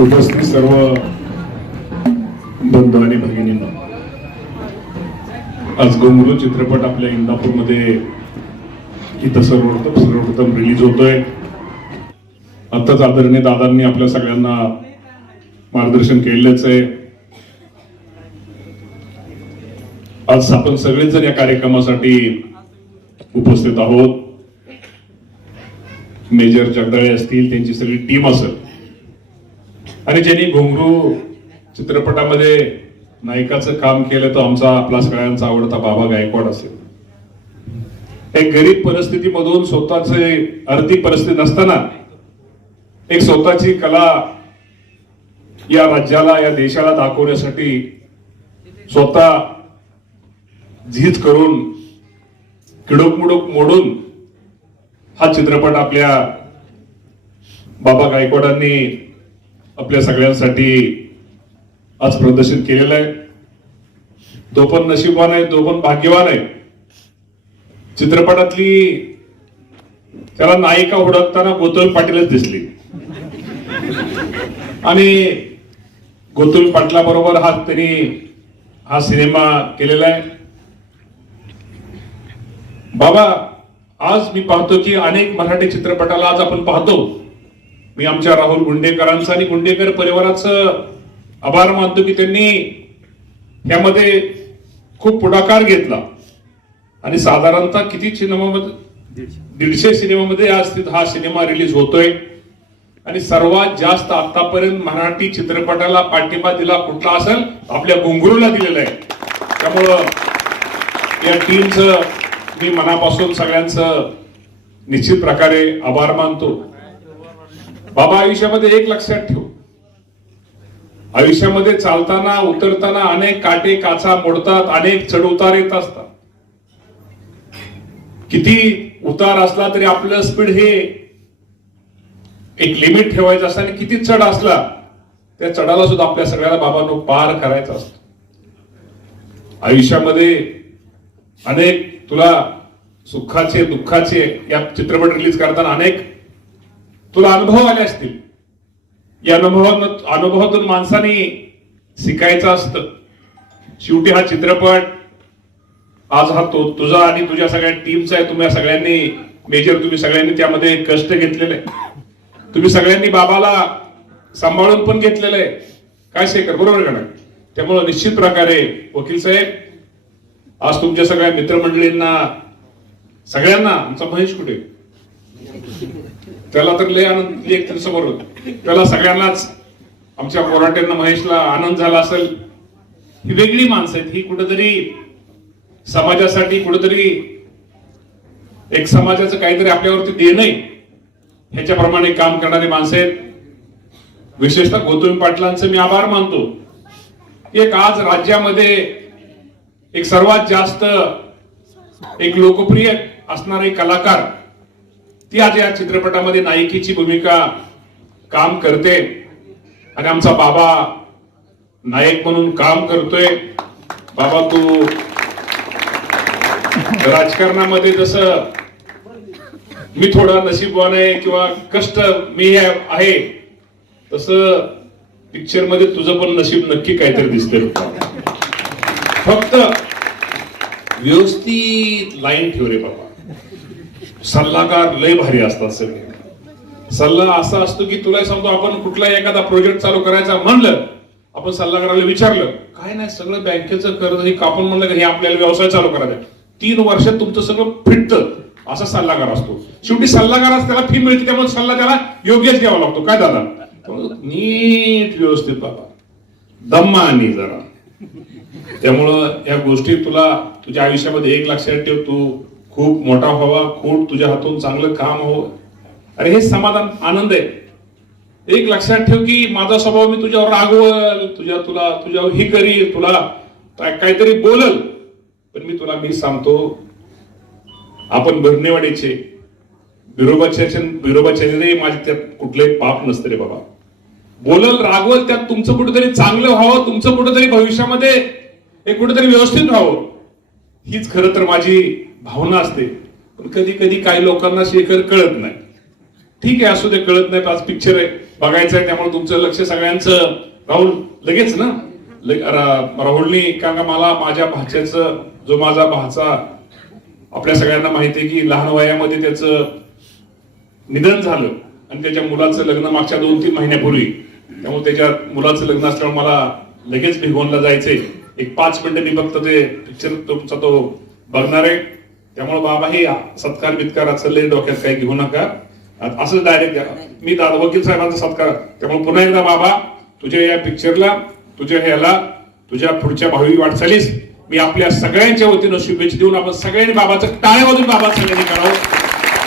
उपस्थित सर्व बंधू आणि भगिनींना आज गोमुरू चित्रपट आपल्या इंदापूरमध्ये इथं सर्वप्रथम सर्वप्रथम रिलीज होतोय. आत्ताच आदरणीय दादांनी आपल्या सगळ्यांना मार्गदर्शन केलेलंच आहे. आज आपण सगळेच जण या कार्यक्रमासाठी उपस्थित आहोत. मेजर जगदाळे असतील त्यांची सगळी टीम असेल. आणि ज्यांनी घुंगरू चित्रपटामध्ये नायकाचं काम केलं तो आमचा आपला सगळ्यांचा आवडता बाबा गायकवाड असेल. एक गरीब परिस्थितीमधून स्वतःचे आर्थिक परिस्थिती नसताना एक स्वतःची कला या राज्याला या देशाला दाखवण्यासाठी स्वतः झीज करून किडूक मुडूक मोडून हा चित्रपट आपल्या बाबा गायकवाडांनी आपल्या सगळ्यांसाठी आज प्रदर्शित केलेलं आहे. तो पण नशीबवान आहे तो पण भाग्यवान आहे. चित्रपटातली त्याला नायिका हुडकताना गोतुल पाटीलच दिसली. आणि गोतुल पाटला बरोबर हा त्यांनी हा सिनेमा केलेला आहे. बाबा आज मी पाहतो की अनेक मराठी चित्रपटाला आज आपण पाहतो. मी आमच्या राहुल गुंडेकरांचं आणि गुंडेकर परिवाराचं आभार मानतो की त्यांनी यामध्ये खूप पुढाकार घेतला. आणि साधारणतः किती सिनेमामध्ये दीडशे सिनेमामध्ये आज हा सिनेमा रिलीज होतोय. आणि सर्वात जास्त आतापर्यंत मराठी चित्रपटाला पाठिंबा दिला कुठला असेल? आपल्या घुंगरूला दिलेला आहे. त्यामुळं या टीमचं मी मनापासून सगळ्यांचं निश्चित प्रकारे आभार मानतो. बाबा आयुष्यामध्ये एक लक्षात ठेव. आयुष्यामध्ये चालताना उतरताना अनेक काटे काचा मोडतात अनेक चढ उतार येत असतात. किती उतार असला तरी आपलं स्पीड हे एक लिमिट ठेवायचं असतं आणि किती चढ असला त्या चढाला सुद्धा आपल्या सगळ्याला बाबांनो पार करायचं असतं. आयुष्यामध्ये अनेक तुला सुखाचे दुःखाचे या चित्रपट रिलीज करताना अनेक तुला अनुभव आले असतील. या अनुभवा अनुभवातून माणसाने शिकायचं असतं. शेवटी हा चित्रपट आज हा तो तुझा आणि तुझ्या सगळ्या टीमचा आहे. तुम्ही सगळ्यांनी मेजर तुम्ही सगळ्यांनी त्यामध्ये कष्ट घेतलेले तुम्ही सगळ्यांनी बाबाला सांभाळून पण घेतलेलं आहे काय शेखर बरोबर का नाही? त्यामुळं निश्चित प्रकारे वकील साहेब आज तुमच्या सगळ्या मित्रमंडळींना सगळ्यांना आमचा महेश कुठे? त्याला तर लय आनंद एक समोर त्याला सगळ्यांनाच आमच्या पोराट्यांना महेशला आनंद झाला असेल. ही वेगळी माणसं आहेत ही कुठेतरी समाजासाठी कुठेतरी एक समाजाचं काहीतरी आपल्यावरती देणं ह्याच्याप्रमाणे काम करणारी माणसं आहेत. विशेषतः गौतमी पाटलांचं मी आभार मानतो. एक आज राज्यामध्ये एक सर्वात जास्त एक लोकप्रिय असणारे कलाकार ती आज या चित्रपटामध्ये नायिकेची भूमिका काम करते आणि आमचा बाबा नायक म्हणून काम करतोय बाबा तू राजकारणामध्ये जसं मी थोडा नशीबवान आहे किंवा कष्ट मी आहे तस पिक्चरमध्ये तुझं पण नशीब नक्की काहीतरी दिसतंय फक्त व्यवस्थित लाईन ठेव रे बाबा. सल्लागार लय भारी असतात सगळे. सल्ला असा असतो की तुला सांगतो आपण कुठला एखादा प्रोजेक्ट चालू करायचा म्हणलं आपण सल्लागाराला विचारलं काय नाही सगळं बँकेचं कर्ज हे कापून म्हणलं की हे आपल्याला व्यवसाय चालू करायचा तीन वर्षात तुमचं सगळं फिटतं असा सल्लागार असतो. शेवटी सल्लागार त्याला फी मिळते त्यामुळे सल्ला त्याला योग्यच द्यावा लागतो. काय दादा? नीट व्यवस्थित बाबा. दम्मा आणि जरा. त्यामुळं या गोष्टी तुला तुझ्या आयुष्यामध्ये एक लक्षात ठेव तू. खूप मोठा व्हावा खूप तुझ्या हातून चांगलं काम हो. अरे हे समाधान आनंद आहे. एक लक्षात ठेव की माझा स्वभाव मी तुझ्यावर रागवल तुझ्या तुला तुझ्यावर ही करील तुला काहीतरी बोलल पण मी तुला मी सांगतो. आपण भरणेवाडीचे बिरोबाचे बिरोबाचे माझे त्यात कुठलंही पाप नसते रे बाबा. बोलल रागवल त्यात तुमचं कुठेतरी चांगलं व्हावं तुमचं कुठेतरी भविष्यामध्ये हे कुठेतरी व्यवस्थित व्हावं. हीच खरं तर माझी भावना असते. पण कधी कधी काही लोकांना शेखर कळत नाही. ठीक आहे असू दे कळत नाही आज पिक्चर आहे. बघायचं आहे त्यामुळे तुमचं लक्ष सगळ्यांचं. राहुल लगेच ना? राहुलनी कारण का मला माझ्या भाच्याचं जो माझा भाचा आपल्या सगळ्यांना माहिती आहे की लहान वयामध्ये त्याचं निधन झालं. आणि त्याच्या मुलाचं लग्न मागच्या दोन तीन महिन्यापूर्वी. त्यामुळे त्याच्या मुलाचं लग्न असल्यामुळे मला लगेच भिगवणला जायचंय. एक पाच मिनिटं मी फक्त ते पिक्चर तुमचा तो बघणार आहे. त्यामुळे बाबा हे सत्कार बित्कार असले लय डोक्यात काही घेऊ नका. असं डायरेक्ट मी दादा वकील साहेबांचा सत्कार. त्यामुळे पुन्हा एकदा बाबा तुझ्या या पिक्चरला तुझ्या ह्याला तुझ्या पुढच्या भावी वाटचालीस मी आपल्या सगळ्यांच्या वतीनं शुभेच्छा देऊन आपण सगळ्यांनी बाबाचं टाळ्या वाजून बाबा सगळ्यांनी करावं